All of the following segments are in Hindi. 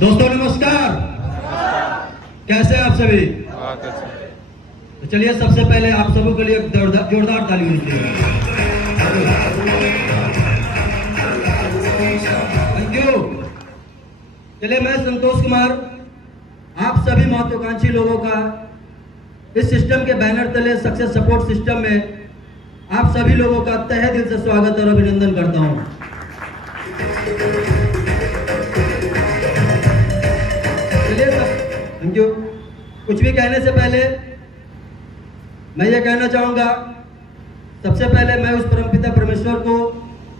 दोस्तों नमस्कार, कैसे हैं आप सभी? तो चलिए सबसे पहले आप सबों के लिए एक जोरदार ताली होनी चाहिए। Thank you. चलिए मैं संतोष कुमार आप सभी महत्वाकांक्षी लोगों का इस सिस्टम के बैनर तले सक्सेस सपोर्ट सिस्टम में आप सभी लोगों का तहे दिल से स्वागत और अभिनंदन करता हूं। Thank you. कुछ भी कहने से पहले मैं ये कहना चाहूंगा, सबसे पहले मैं उस परमपिता परमेश्वर को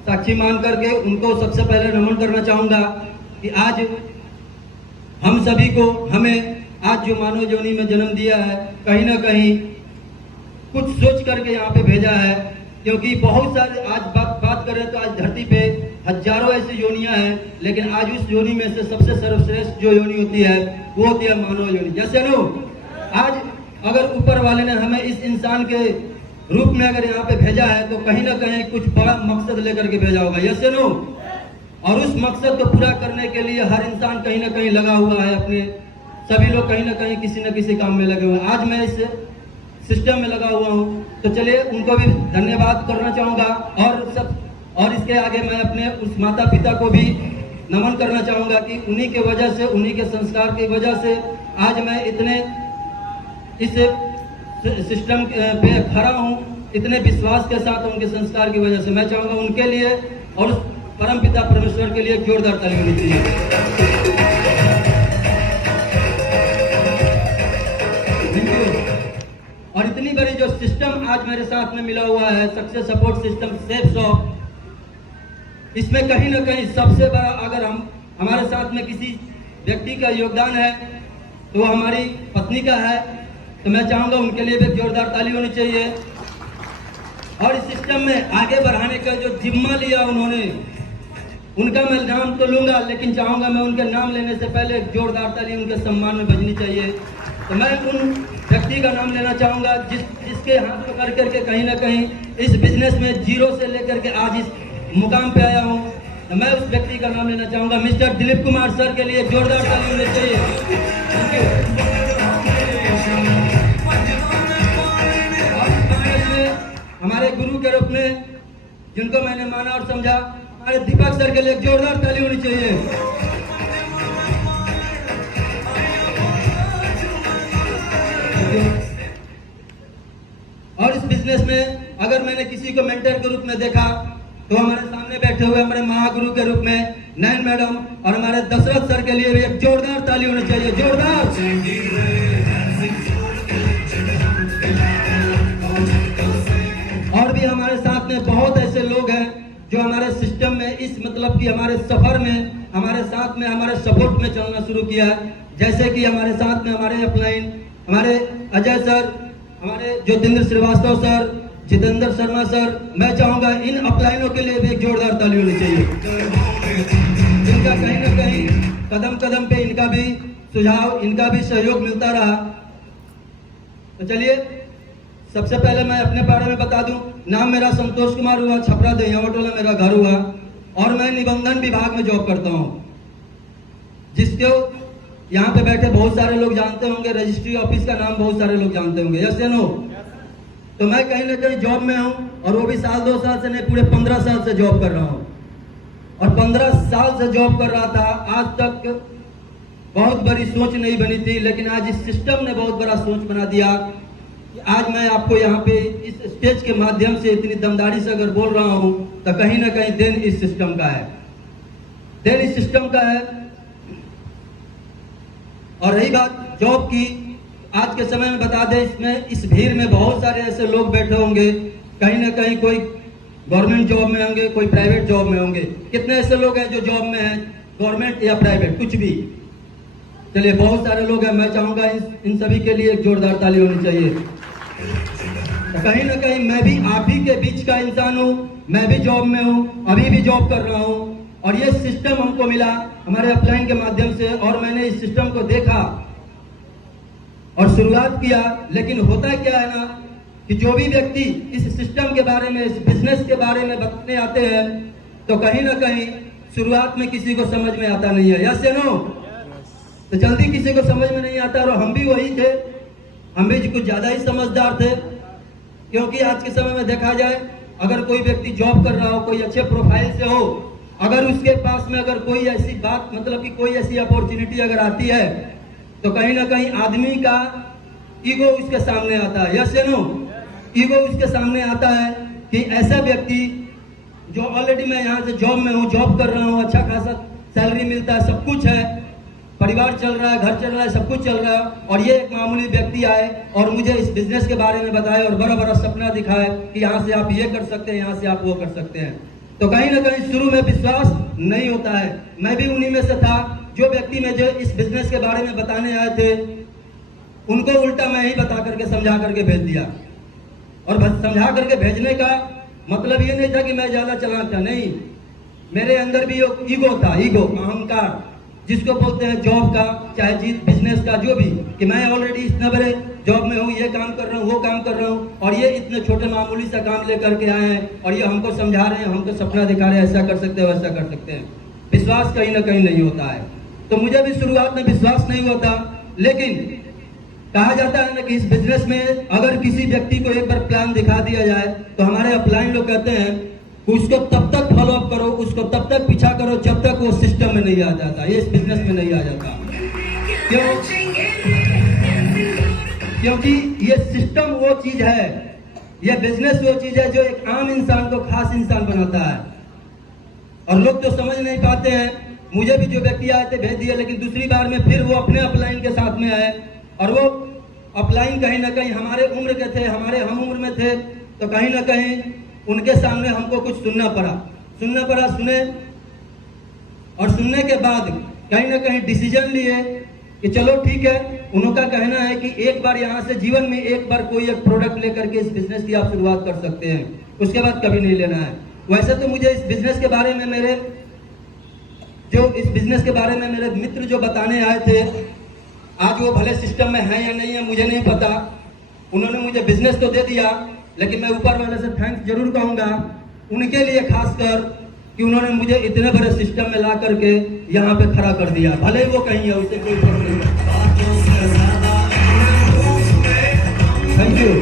साक्षी मान करके उनको सबसे पहले नमन करना चाहूंगा कि आज हम सभी को हमें आज जो मानव योनि में जन्म दिया है, कहीं ना कहीं कुछ सोच करके यहाँ पे भेजा है। क्योंकि बहुत सारे आज बात करें तो आज धरती पे हजारों ऐसी योनियां हैं, लेकिन आज उस योनि में से सबसे सर्वश्रेष्ठ जो योनि होती है वो होती है मानव योनि। जैसे नो आज अगर ऊपर वाले ने हमें इस इंसान के रूप में अगर यहाँ पे भेजा है तो कहीं ना कहीं कुछ बड़ा मकसद लेकर के भेजा होगा। यस नो, और उस मकसद को पूरा करने के लिए हर इंसान कहीं ना कहीं लगा हुआ है, अपने सभी लोग कहीं ना कहीं किसी न किसी काम में लगे हुए हैं। आज मैं इस सिस्टम में लगा हुआ हूँ, तो चलिए उनको भी धन्यवाद करना चाहूँगा। और इसके आगे मैं अपने उस माता पिता को भी नमन करना चाहूँगा कि उन्हीं के वजह से, उन्हीं के संस्कार की वजह से आज मैं इतने इस सिस्टम पे खड़ा हूँ, इतने विश्वास के साथ उनके संस्कार की वजह से। मैं चाहूँगा उनके लिए और परम पिता परमेश्वर के लिए जोरदार ताली होनी चाहिए। और इतनी बड़ी जो सिस्टम आज मेरे साथ में मिला हुआ है, success support system safe shop, इसमें कहीं ना कहीं सबसे बड़ा अगर हमारे साथ में किसी व्यक्ति का योगदान है तो हमारी पत्नी का है। तो मैं चाहूँगा उनके लिए भी जोरदार ताली होनी चाहिए। और इस सिस्टम में आगे बढ़ाने का जो जिम्मा लिया उन्होंने, उनका मैं नाम तो लूंगा, लेकिन चाहूँगा मैं उनके नाम लेने से पहले जोरदार ताली उनके सम्मान में बजनी चाहिए। तो मैं उन व्यक्ति का नाम लेना चाहूँगा जिसके हाथ पकड़ करके कहीं ना कहीं इस बिजनेस में जीरो से लेकर के आज इस मुकाम पे आया हूँ। तो मैं उस व्यक्ति का नाम लेना चाहूँगा, मिस्टर दिलीप कुमार सर के लिए जोरदार ताली होनी चाहिए। Thank you. हमारे गुरु के रूप में जिनको मैंने माना और समझा, हमारे दीपक सर के लिए जोरदार ताली होनी चाहिए। और इस बिजनेस में अगर मैंने किसी को मेंटर के रूप में देखा तो हमारे सामने बैठे हुए हमारे महागुरु के रूप में नयन मैडम और हमारे दशरथ सर के लिए भी एक जोरदार ताली होनी चाहिए। जोरदार। और भी हमारे साथ में बहुत ऐसे लोग हैं जो हमारे सिस्टम में इस मतलब कि हमारे सफर में हमारे साथ में हमारे सपोर्ट में चलना शुरू किया। जैसे कि हमारे साथ में हमारे अपलाइन हमारे अजय सर, हमारे ज्योतिंद्र श्रीवास्तव सर, जितेंद्र शर्मा सर। मैं चाहूंगा इन अपलाइनों के लिए भी एक जोरदार ताली होनी चाहिए, जिनका कहीं ना कहीं कदम कदम पे इनका भी सुझाव, इनका भी सहयोग मिलता रहा। तो चलिए सबसे पहले मैं अपने बारे में बता दूं। नाम मेरा संतोष कुमार हुआ, छपरा दहियावा टोला मेरा घर हुआ, और मैं निबंधन विभाग में जॉब करता हूं, जिसको यहाँ पे बैठे बहुत सारे लोग जानते होंगे। रजिस्ट्री ऑफिस का नाम बहुत सारे लोग जानते होंगे। यस या नो? तो मैं कहीं ना कहीं जॉब में हूँ, और वो भी साल 2 साल से नहीं, पूरे 15 साल से जॉब कर रहा हूँ। और 15 साल से जॉब कर रहा था, आज तक बहुत बड़ी सोच नहीं बनी थी, लेकिन आज इस सिस्टम ने बहुत बड़ा सोच बना दिया। आज मैं आपको यहाँ पे इस स्टेज के माध्यम से इतनी दमदारी से अगर बोल रहा हूँ तो कहीं ना कहीं देन इस सिस्टम का है, देन इस सिस्टम का है। और रही बात जॉब की, आज के समय में बता दें, इसमें इस भीड़ में बहुत सारे ऐसे लोग बैठे होंगे, कहीं ना कहीं कोई गवर्नमेंट जॉब में होंगे, कोई प्राइवेट जॉब में होंगे। कितने ऐसे लोग हैं जो जॉब में हैं, गवर्नमेंट या प्राइवेट, कुछ भी। चलिए बहुत सारे लोग हैं। मैं चाहूंगा इन सभी के लिए एक जोरदार ताली होनी चाहिए। तो कहीं ना कहीं मैं भी आप ही के बीच का इंसान हूँ, मैं भी जॉब में हूँ, अभी भी जॉब कर रहा हूँ। और ये सिस्टम हमको मिला हमारे अपलाइन के माध्यम से, और मैंने इस सिस्टम को देखा और शुरुआत किया। लेकिन होता क्या है ना कि जो भी व्यक्ति इस सिस्टम के बारे में, इस बिजनेस के बारे में बताने आते हैं, तो कहीं ना कहीं शुरुआत में किसी को समझ में आता नहीं है। यस या नो? तो जल्दी किसी को समझ में नहीं आता। और हम भी वही थे, हम भी कुछ ज़्यादा ही समझदार थे, क्योंकि आज के समय में देखा जाए अगर कोई व्यक्ति जॉब कर रहा हो, कोई अच्छे प्रोफाइल से हो, अगर उसके पास में अगर कोई ऐसी बात मतलब कि कोई ऐसी अपॉर्चुनिटी अगर आती है तो कहीं ना कहीं आदमी का ईगो उसके सामने आता है। यस या नो? ईगो उसके सामने आता है कि ऐसा व्यक्ति जो ऑलरेडी मैं यहाँ से जॉब में हूँ, जॉब कर रहा हूँ, अच्छा खासा सैलरी मिलता है, सब कुछ है, परिवार चल रहा है, घर चल रहा है, सब कुछ चल रहा है, और ये एक मामूली व्यक्ति आए और मुझे इस बिजनेस के बारे में बताए और बड़ा बड़ा सपना दिखाए कि यहाँ से आप ये कर सकते हैं, यहाँ से आप वो कर सकते हैं। तो कहीं ना कहीं शुरू में विश्वास नहीं होता है। मैं भी उन्हीं में से था जो व्यक्ति मुझे इस बिजनेस के बारे में बताने आए थे, उनको उल्टा मैं ही बता करके समझा करके भेज दिया। और समझा करके भेजने का मतलब ये नहीं था कि मैं ज्यादा चलाता, नहीं, मेरे अंदर भी ईगो था, ईगो, अहंकार, जिसको बोलते हैं जॉब का, चाहे बिजनेस का, जो भी, कि मैं ऑलरेडी इतने बड़े जॉब में हूँ, ये काम कर रहा हूँ, वो काम कर रहा हूँ, और ये इतने छोटे मामूली सा काम लेकर के आए हैं और ये हमको समझा रहे हैं, हमको सपना दिखा रहे हैं, ऐसा कर सकते हैं, वैसा कर सकते हैं। विश्वास कहीं ना कहीं नहीं होता है। तो मुझे भी शुरुआत में विश्वास नहीं होता, लेकिन कहा जाता है ना कि इस बिजनेस में अगर किसी व्यक्ति को एक बार प्लान दिखा दिया जाए तो हमारे अपलाइन लोग कहते हैं कि उसको तब तक फॉलो अप करो, उसको तब तक पीछा करो जब तक वो सिस्टम में नहीं आ जाता, ये इस बिजनेस में नहीं आ जाता। क्योंकि ये सिस्टम वो चीज है, ये बिजनेस वो चीज है जो एक आम इंसान को खास इंसान बनाता है। और लोग तो समझ नहीं पाते हैं। मुझे भी जो व्यक्ति आए थे भेज दिया, लेकिन दूसरी बार में फिर वो अपने अपलाइन के साथ में आए और वो अपलाइन कहीं ना कहीं हमारे उम्र के थे, हमारे हम उम्र में थे, तो कहीं ना कहीं उनके सामने हमको कुछ सुनना पड़ा। सुने और सुनने के बाद कहीं ना कहीं डिसीजन लिए कि चलो ठीक है। उनका कहना है कि एक बार यहाँ से जीवन में एक बार कोई एक प्रोडक्ट लेकर के इस बिजनेस की आप शुरुआत कर सकते हैं, उसके बाद कभी नहीं लेना है। वैसे तो मुझे इस बिजनेस के बारे में मेरे मित्र जो बताने आए थे, आज वो भले सिस्टम में है या नहीं है मुझे नहीं पता, उन्होंने मुझे बिजनेस तो दे दिया, लेकिन मैं ऊपर वाले से थैंक्स जरूर कहूंगा उनके लिए खासकर कि उन्होंने मुझे इतने बड़े सिस्टम में ला करके यहाँ पे खड़ा कर दिया। भले ही वो कहीं है, उससे कोई फर्क नहीं पड़ता। Thank you.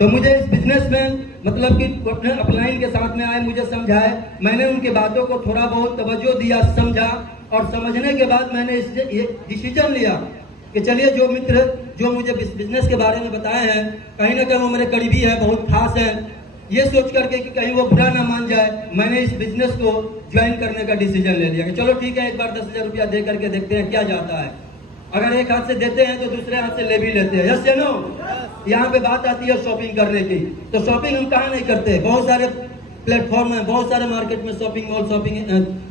तो मुझे इस बिजनेस में मतलब कि अपने अपलाइन के साथ में आए, मुझे समझाए, मैंने उनकी बातों को थोड़ा बहुत तवज्जो दिया, समझा, और समझने के बाद मैंने ये डिसीजन लिया कि चलिए जो मित्र जो मुझे बिजनेस के बारे में बताए हैं कहीं ना कहीं वो मेरे करीबी है, बहुत खास है, ये सोच करके कि कहीं वो बुरा ना मान जाए, मैंने इस बिजनेस को ज्वाइन करने का डिसीजन ले लिया कि चलो ठीक है, एक बार 10,000 रुपया दे करके देखते हैं क्या जाता है। अगर एक हाथ से देते हैं तो दूसरे हाथ से ले भी लेते हैं। यस या नो? यहाँ पे बात आती है शॉपिंग करने की, तो शॉपिंग हम कहाँ नहीं करते, बहुत सारे प्लेटफॉर्म है, बहुत सारे मार्केट में शॉपिंग मॉल, शॉपिंग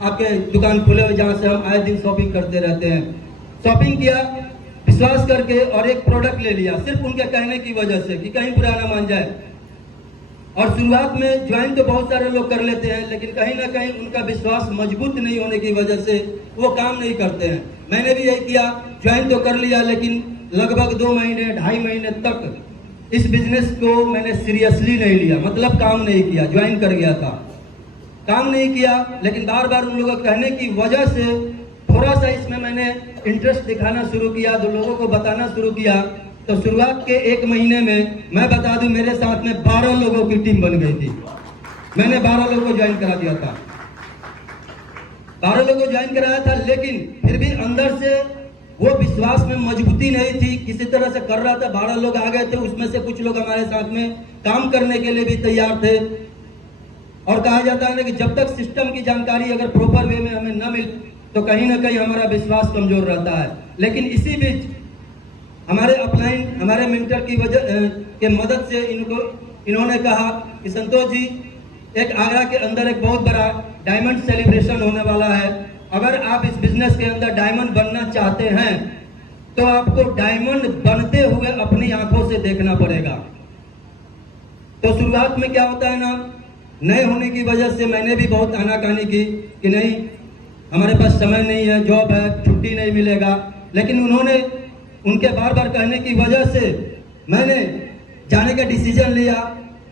आपके दुकान खुले हुए जहाँ से हम आए दिन शॉपिंग करते रहते हैं। शॉपिंग किया विश्वास करके और एक प्रोडक्ट ले लिया सिर्फ उनके कहने की वजह से कि कहीं बुरा ना मान जाए। और शुरुआत में ज्वाइन तो बहुत सारे लोग कर लेते हैं, लेकिन कहीं ना कहीं उनका विश्वास मजबूत नहीं होने की वजह से वो काम नहीं करते हैं। मैंने भी यही किया, ज्वाइन तो कर लिया, लेकिन लगभग 2 महीने 2.5 महीने तक इस बिजनेस को मैंने सीरियसली नहीं लिया, मतलब काम नहीं किया। ज्वाइन कर गया था, काम नहीं किया, लेकिन बार बार उन लोगों के कहने की वजह से थोड़ा सा इसमें मैंने इंटरेस्ट दिखाना शुरू किया, 2 लोगों को बताना शुरू किया। तो शुरुआत के 1 महीने में मैं बता दूं मेरे साथ में 12 लोगों की टीम बन गई थी। मैंने 12 लोगों को ज्वाइन करा दिया था, 12 लोगों को ज्वाइन कराया था, लेकिन फिर भी अंदर से वो विश्वास में मजबूती नहीं थी, किसी तरह से कर रहा था। 12 लोग आ गए थे, उसमें से कुछ लोग हमारे साथ में काम करने के लिए भी तैयार थे। और कहा जाता है ना कि जब तक सिस्टम की जानकारी अगर प्रॉपर वे में हमें न मिले तो कहीं ना कहीं हमारा विश्वास कमजोर रहता है। लेकिन इसी बीच हमारे अपलाइन, हमारे मेंटर की वजह के मदद से इन्होंने कहा कि संतोष जी, एक आगरा के अंदर एक बहुत बड़ा डायमंड सेलिब्रेशन होने वाला है, अगर आप इस बिजनेस के अंदर डायमंड बनना चाहते हैं तो आपको डायमंड बनते हुए अपनी आंखों से देखना पड़ेगा। तो शुरुआत में क्या होता है ना, नए होने की वजह से मैंने भी बहुत आनाकानी की कि नहीं, हमारे पास समय नहीं है, जॉब है, छुट्टी नहीं मिलेगा। लेकिन उन्होंने उनके बार बार कहने की वजह से मैंने जाने का डिसीजन लिया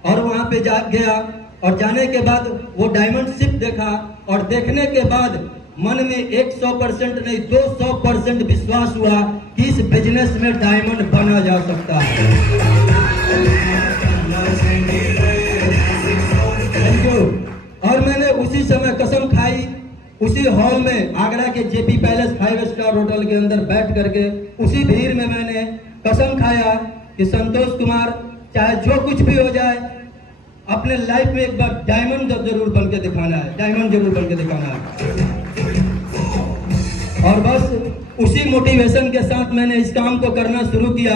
और वहां पे गया, और जाने के बाद वो डायमंड शिप देखा, और देखने के बाद मन में 100% नहीं 200% विश्वास हुआ कि इस बिजनेस में डायमंड बना जा सकता है। Thank you. और मैंने उसी समय कसम खाई, उसी हॉल में आगरा के जेपी पैलेस 5 स्टार होटल के अंदर बैठ करके उसी भीड़ में मैंने कसम खाया कि संतोष कुमार चाहे जो कुछ भी हो जाए अपने लाइफ में एक बार डायमंड जरूर बन के दिखाना है, डायमंड जरूर बन के दिखाना है। और बस उसी मोटिवेशन के साथ मैंने इस काम को करना शुरू किया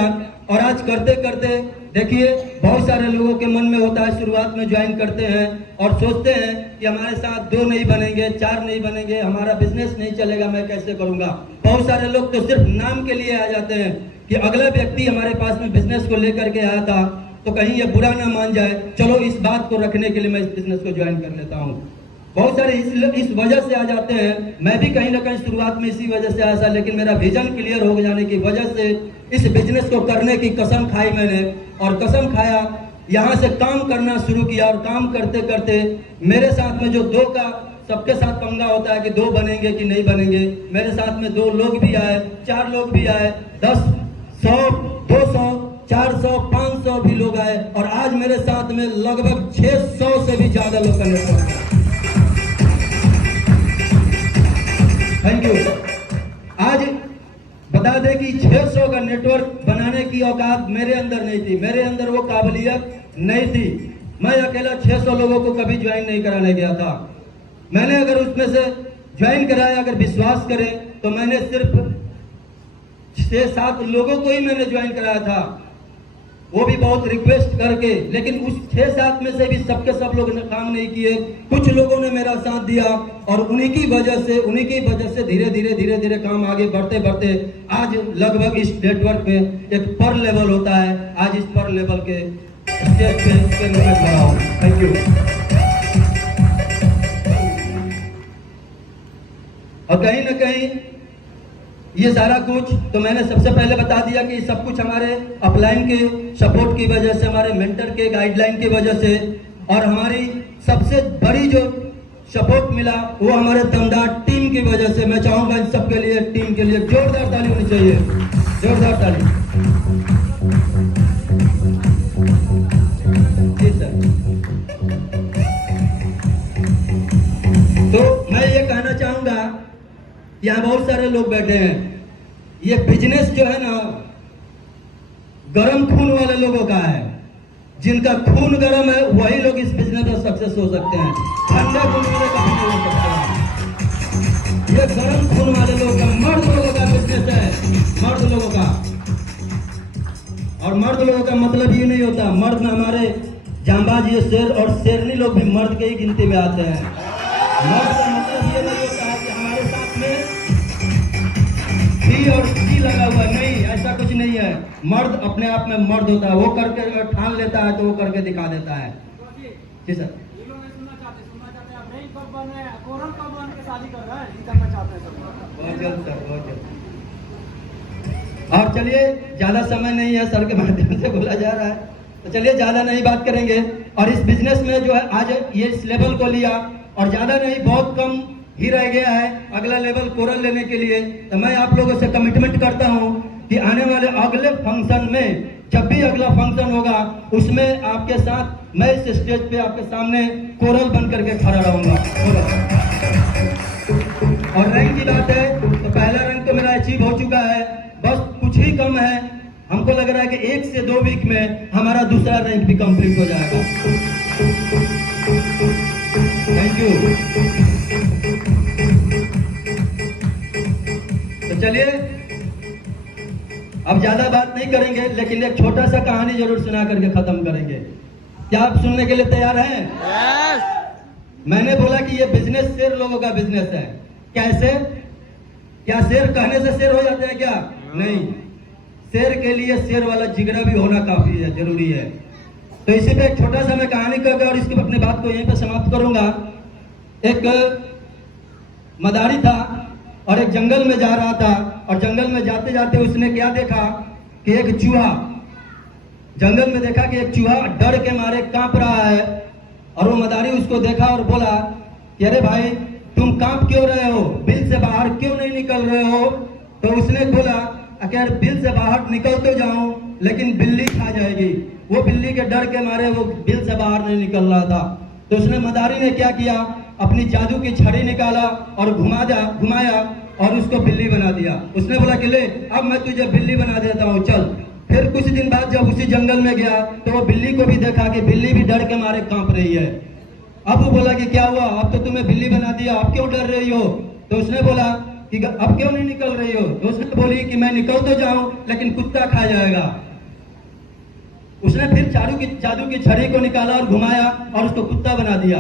और आज करते करते देखिए बहुत सारे लोगों के मन में होता है, शुरुआत में ज्वाइन करते हैं और सोचते हैं कि हमारे साथ 2 नहीं बनेंगे, 4 नहीं बनेंगे, हमारा बिजनेस नहीं चलेगा, मैं कैसे करूंगा। बहुत सारे लोग तो सिर्फ नाम के लिए आ जाते हैं कि अगला व्यक्ति हमारे पास में बिजनेस को लेकर के आया था तो कहीं ये बुरा ना मान जाए, चलो इस बात को रखने के लिए मैं इस बिजनेस को ज्वाइन कर लेता हूँ। बहुत सारे इस वजह से आ जाते हैं। मैं भी कहीं ना कहीं शुरुआत में इसी वजह से आया था, लेकिन मेरा विजन क्लियर हो जाने की वजह से इस बिजनेस को करने की कसम खाई मैंने और कसम खाया, यहाँ से काम करना शुरू किया और काम करते करते मेरे साथ में जो 2 का सबके साथ पंगा होता है कि 2 बनेंगे कि नहीं बनेंगे, मेरे साथ में 2 लोग भी आए, 4 लोग भी आए, 10, 100, 200, 400, 500 भी लोग आए और आज मेरे साथ में लगभग 600 से भी ज्यादा लोग कनेक्ट हो गए। Thank you. आज बता दें कि 600 का नेटवर्क बनाने की औकात मेरे अंदर नहीं थी, मेरे अंदर वो काबिलियत नहीं थी। मैं अकेला 600 लोगों को कभी ज्वाइन नहीं कराने गया था। मैंने अगर उसमें से ज्वाइन कराया, अगर विश्वास करें तो मैंने सिर्फ 6-7 लोगों को ही मैंने ज्वाइन कराया था, वो भी बहुत रिक्वेस्ट करके। लेकिन उस 6-7 में से भी सबके सब लोगों ने काम नहीं किए, कुछ लोगों ने मेरा साथ दिया और उन्हीं की वजह से धीरे धीरे काम आगे बढ़ते बढ़ते आज लगभग इस नेटवर्क में एक पर लेवल होता है। आज इस पर लेवल के स्टेज पे मैं खड़ा हूं। Thank you. और कहीं ना कहीं ये सारा कुछ तो मैंने सबसे पहले बता दिया कि सब कुछ हमारे अपलाइन के सपोर्ट की वजह से, हमारे मेंटर के गाइडलाइन की वजह से, और हमारी सबसे बड़ी जो सपोर्ट मिला वो हमारे दमदार टीम की वजह से। मैं चाहूंगा इन सबके लिए, टीम के लिए जोरदार ताली होनी चाहिए, जोरदार ताली। जी सर। तो मैं ये कहना चाहूंगा, यहाँ बहुत सारे लोग बैठे हैं, ये बिजनेस जो है ना गरम खून वाले लोगों का है। जिनका खून गरम है वही लोग इस बिजनेस में सक्सेस हो सकते हैं, ठंडे खून वाले का नहीं हो सकता है। ये गरम खून वाले लोगों का, मर्द लोगों का बिजनेस है, मर्द लोगों का। और मर्द लोगों का मतलब ये नहीं होता, मर्द में हमारे जांबाज ये शेर और शेरनी लोग भी मर्द के ही गिनती में आते हैं। मर्द का मतलब ये नहीं होता है कि हमारे साथ में सी और सी लगा हुआ, नहीं, ऐसा कुछ नहीं है। मर्द अपने आप में मर्द होता है, वो करके ठान लेता है तो वो करके दिखा देता है। जी सर। बहुत जल्द सर, बहुत जल्द। और चलिए ज्यादा समय नहीं है, सर के माध्यम से बोला जा रहा है, तो चलिए ज्यादा नहीं बात करेंगे। और इस बिजनेस में जो है आज ये इस लेवल को लिया और ज्यादा नहीं, बहुत कम ही रह गया है अगला लेवल कोरल लेने के लिए। तो मैं आप लोगों से कमिटमेंट करता हूं कि आने वाले अगले फंक्शन में, जब भी अगला फंक्शन होगा, उसमें आपके साथ मैं इस स्टेज पे आपके सामने कोरल बन करके खड़ा रहूंगा। और रैंक की बात है तो पहला रैंक तो मेरा अचीव हो चुका है, बस कुछ ही कम है। हमको लग रहा है कि 1 से 2 वीक में हमारा दूसरा रैंक भी कंप्लीट हो जाएगा। Thank you. तो चलिए अब ज्यादा बात नहीं करेंगे, लेकिन एक छोटा सा कहानी जरूर सुना करके खत्म करेंगे। क्या आप सुनने के लिए तैयार हैं? yes! मैंने बोला कि ये बिजनेस शेर लोगों का बिजनेस है। कैसे? क्या शेर कहने से शेर हो जाते हैं क्या? नहीं, शेर के लिए शेर वाला जिगरा भी होना काफी है, जरूरी है। तो इसी पे एक छोटा सा मैं कहानी करके और इसकी अपनी बात को यहीं पे समाप्त करूंगा। एक मदारी था और एक जंगल में जा रहा था, और जंगल में जाते जाते उसने क्या देखा कि एक चूहा, जंगल में देखा कि एक चूहा डर के मारे कांप रहा है। और वो मदारी उसको देखा और बोला कि अरे भाई तुम कांप क्यों रहे हो, बिल से बाहर क्यों नहीं निकल रहे हो? तो उसने बोला अगर बिल से बाहर निकल तो जाऊं लेकिन बिल्ली खा जाएगी। वो बिल्ली के डर के मारे वो बिल से बाहर नहीं निकल रहा था। तो उसने मदारी ने क्या किया, अपनी जादू की छड़ी निकाला और घुमाया और उसको बिल्ली बना दिया। उसने बोला कि ले अब मैं तुझे बिल्ली बना देता हूँ, चल। फिर कुछ दिन बाद जब उसी जंगल में गया तो वो बिल्ली को भी देखा कि बिल्ली भी डर के मारे कांप रही है। अब वो बोला कि क्या हुआ, अब तो तुम्हें बिल्ली बना दिया, अब क्यों डर रही हो? तो उसने बोला कि अब क्यों नहीं निकल रही हो? तो उसने बोली कि मैं निकल तो जाऊं लेकिन कुत्ता खा जाएगा। उसने फिर जादू की छड़ी को निकाला और घुमाया और उसको कुत्ता बना दिया।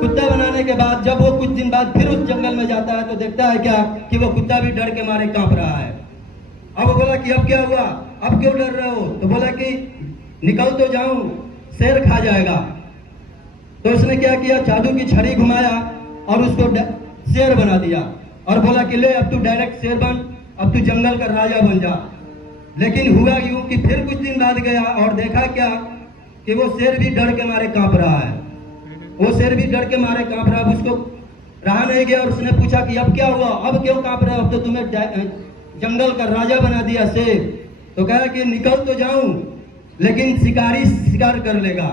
कुत्ता बनाने के बाद जब वो कुछ दिन बाद फिर उस जंगल में जाता है तो देखता है क्या कि वो कुत्ता भी डर के मारे कांप रहा है। अब वो बोला कि अब क्या हुआ, अब क्यों डर रहे हो? तो बोला कि निकल तो जाऊं, शेर खा जाएगा। तो उसने क्या किया, जादू की छड़ी घुमाया और उसको शेर बना दिया और बोला कि ले अब तू डायरेक्ट शेर बन, अब तू जंगल का राजा बन जा। लेकिन हुआ यूं कि फिर कुछ दिन बाद गया और देखा क्या कि वो शेर भी डर के मारे कांप रहा है। वो शेर भी डर के मारे कांप रहा है। उसको रहा नहीं गया और उसने पूछा कि अब क्या हुआ, अब क्यों कांप रहे हो? अब तो तुम्हें जंगल का राजा बना दिया शेर। तो कहा कि निकल तो जाऊं लेकिन शिकारी शिकार कर लेगा।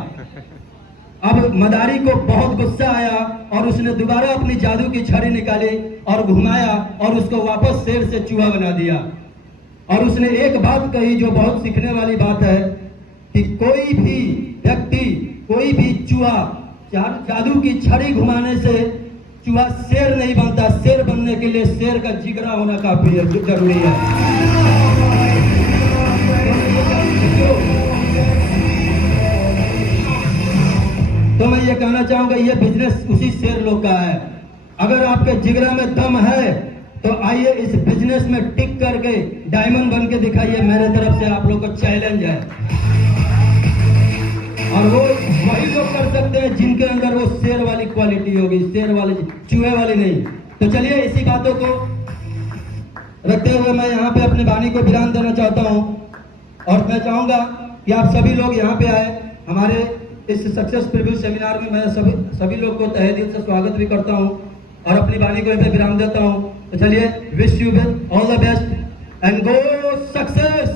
अब मदारी को बहुत गुस्सा आया और उसने दोबारा अपनी जादू की छड़ी निकाली और घुमाया और उसको वापस शेर से चूहा बना दिया। और उसने एक बात कही जो बहुत सीखने वाली बात है कि कोई भी व्यक्ति, कोई भी चूहा जादू की छड़ी घुमाने से चूहा शेर नहीं बनता। शेर बनने के लिए शेर का जिगरा होना काफी जरूरी है। तो मैं ये कहना चाहूंगा ये बिजनेस उसी शेर लोग का है। अगर आपके जिगरा में दम है तो आइए इस बिजनेस में टिक करके डायमंड बन के दिखाइए। मेरे तरफ से आप लोग को चैलेंज है। और वो वही लोग कर सकते हैं जिनके अंदर वो शेर वाली क्वालिटी होगी, शेर वाली, चूहे वाली नहीं। तो चलिए इसी बातों को रखते हुए मैं यहाँ पे अपने वाणी को विराम देना चाहता हूँ और मैं चाहूंगा कि आप सभी लोग यहाँ पे आए। हमारे इस सक्सेस प्रीव्यू सेमिनार में मैं सभी लोग को तहे दिल से स्वागत भी करता हूँ और अपनी वाणी को यहाँ पे विराम देता हूँ। तो चलिए, wish you all the best and go success.